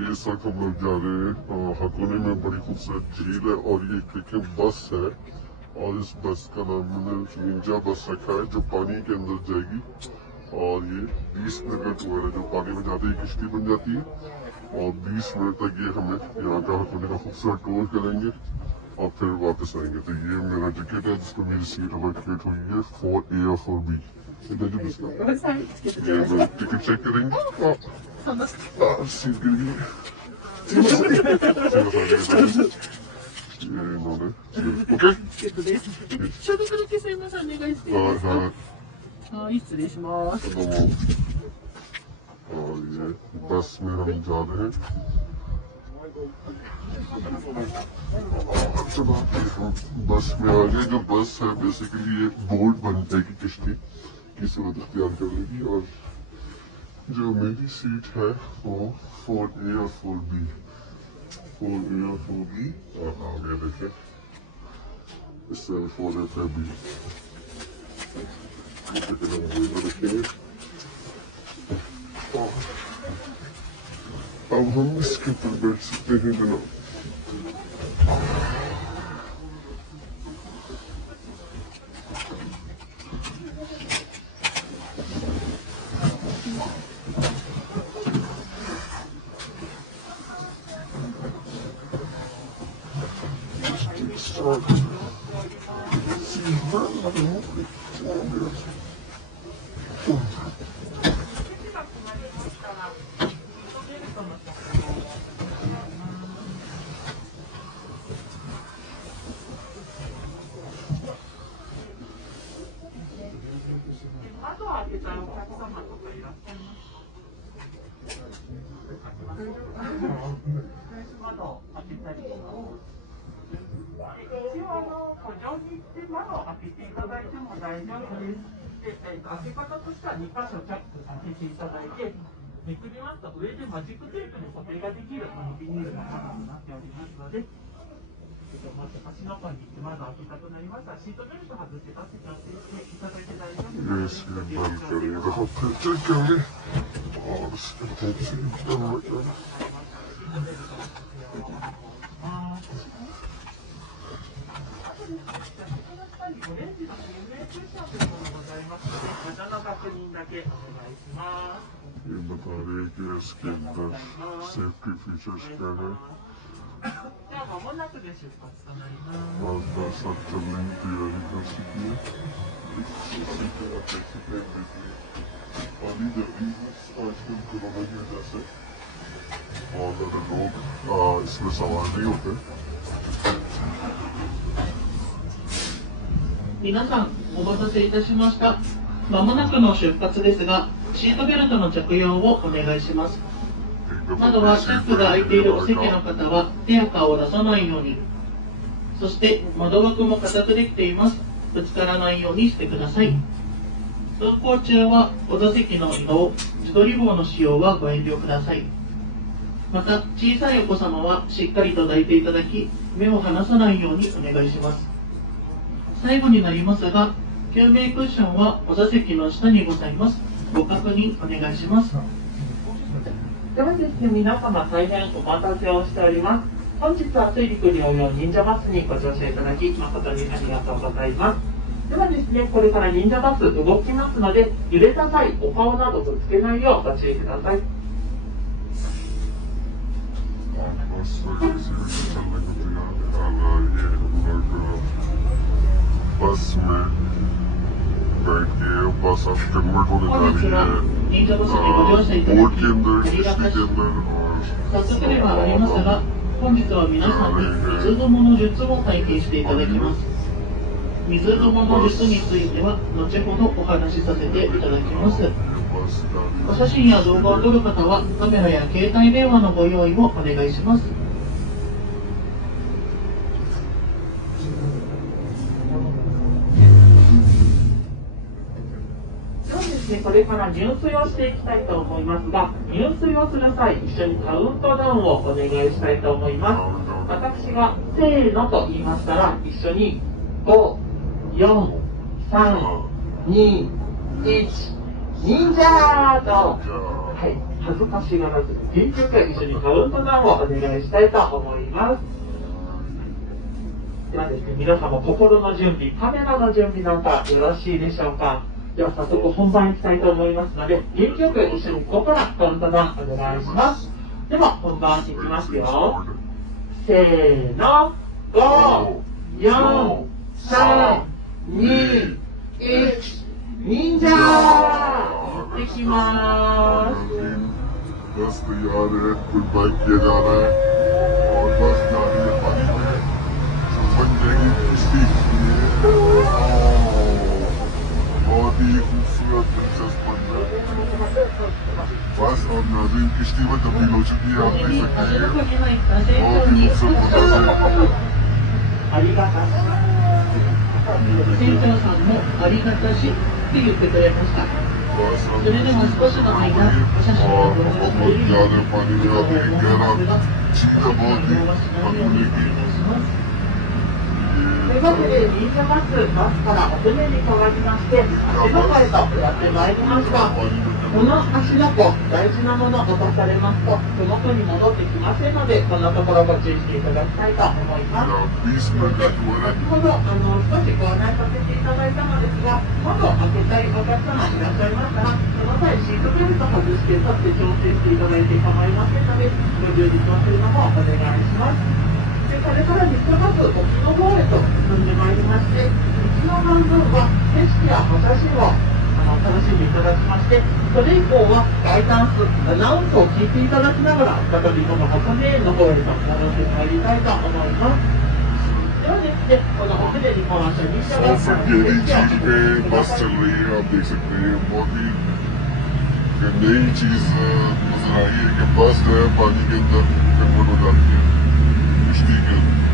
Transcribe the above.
ये इस वक्त हम लोग जा रहे हैं हकोने में बड़ी खूबसूरत झील है और ये एक बस है और इस बस का नाम मैंने निंजा बस रखा है जो पानी के अंदर जाएगी और ये 20 मिनट का टूर है जो पानी में जाते ही किश्ती बन जाती है और 20 मिनट तक ये हमें यहाँ का हकोने का खूबसूरत टूर करेंगे और फिर वापस आएंगे। तो ये मेरा टिकट है जिसको मेरी सीट अलोकेट हुई है 4A और 4B। टिकट चेक करेंगे सीट गिर गई ओके 消毒だけすいませんお願いしていいですか。はい失礼します。 और ये बस में हम जा रहे हैं बस में आ गए। जो बस है बेसिकली ये बोट बन जाएगी किश्ती की सूरत अख्तियार कर लेगी और जो मेरी सीट है वो 4A और 4B 4A और 4B आगे देखें इससे 4A 4B रखेंगे। अब हम इसके ऊपर बैठ सकते हैं जनाब।補助に行って窓を開けていただいても大丈夫です。で、開け方としては2箇所チャック開けていただいて、めくりますと上でマジックテープで固定ができるビニールの窓になっておりますので、まず端の方に行って窓を開けたくなりましたらシートベルト外して立てていただいて大丈夫です。ये बंद करेंगे तो हम फिर चेक करेंगे और इसके बाद से बंद करेंगे। オレンジの救命クッションというものございますので、方の確認だけお願いします。 ये बता रहे हैं कि इसके अंदर सेफ्टी फीचर्स क्या है और बस अब चलने की तैयारी कर चुकी है। पानी जल्दी आजकल कोरोना की वजह से और ज़्यादा लोग इसमें सवार नहीं होते। 皆さんお待たせいたしました。まもなくの出発ですが、シートベルトの着用をお願いします。窓はチャックが開いているお席の方は手や顔を出さないように。そして窓枠も固くできています。ぶつからないようにしてください。運行中はお座席の移動、自撮り棒の使用はご遠慮ください。また小さいお子様はしっかりと抱いていただき、目を離さないようにお願いします。最後になりますが、救命クッションはお座席の下にございます。ご確認お願いします。ではですね、皆様大変お待たせをしております。本日は水陸両用忍者バスにご乗車いただき誠にありがとうございます。ではですね、これから忍者バス動きますので、揺れた際お顔などぶつけないようご注意ください。बस में बैठ के बस अब कन्वर्ट होने जा रही है बोट के अंदर किश्ती के अंदर और 早速ではありますが、本日は皆さんに水雲の術を体験していただきます。水雲の術については後ほどお話しさせていただきます。お写真や動画を撮る方はカメラや携帯電話のご用意をお願いします。これから入水をしていきたいと思いますが、入水をする際、一緒にカウントダウンをお願いしたいと思います。私がせーのと言いましたら、一緒に5、4、3、2、1、忍者と、はい。恥ずかしがらずに元気よく一緒にカウントダウンをお願いしたいと思います。ではですね、皆様心の準備、カメラの準備なんかよろしいでしょうか。では早速本番いきたいと思いますので、元気よく一緒にここからカウントダウンお願いします。では本番いきますよ。せーの、5、4、3、2、1、忍者行ってきまーす。बस तैयार है गुड बाय किया जा रहा है और बस जा रही है पानी में जो बन जाएगी किश्ती बहुत ही खूबसूरत दिलचस्प बन है बस अब नाज़रीन किश्ती में तब्दील हो चुकी है आप देख सकते हैं बहुत ही खूबसूरत नज़ारे ありがたし船長さんもありがたしって言ってくれました。それでも少しの間お写真を撮らせていただきます。というわけで忍者バスからお船に変わりまして芦ノ湖へとやってまいりました。この芦ノ湖大事なものを渡されますとその子に戻ってきませんのでこんなところご注意していただきたいと思います。先ほど少しご案内させていただいたのですが窓を開けたいお客様いらっしゃいましたらその際シートベルト外して立って調整していただいて構いませんのでご充実のするのもお願いします。でこれから忍者バス沖の方へと進んでまいりまして道の半分は景色やお写真を楽しんでいただきましてそれ以降はガイダンスアナウンスを聞いていただきながら再びこの箱根園の方へと戻ってまいりたいと思います。ではですねこのお船に関わった忍者バスのगेरी झील में बस चल रही है आप देख सकते हैं बहुत ही नई चीज नजर आई है कि बस जो है पानी के अंदर कन्वर्ट हो जाती है किश्ती के अंदर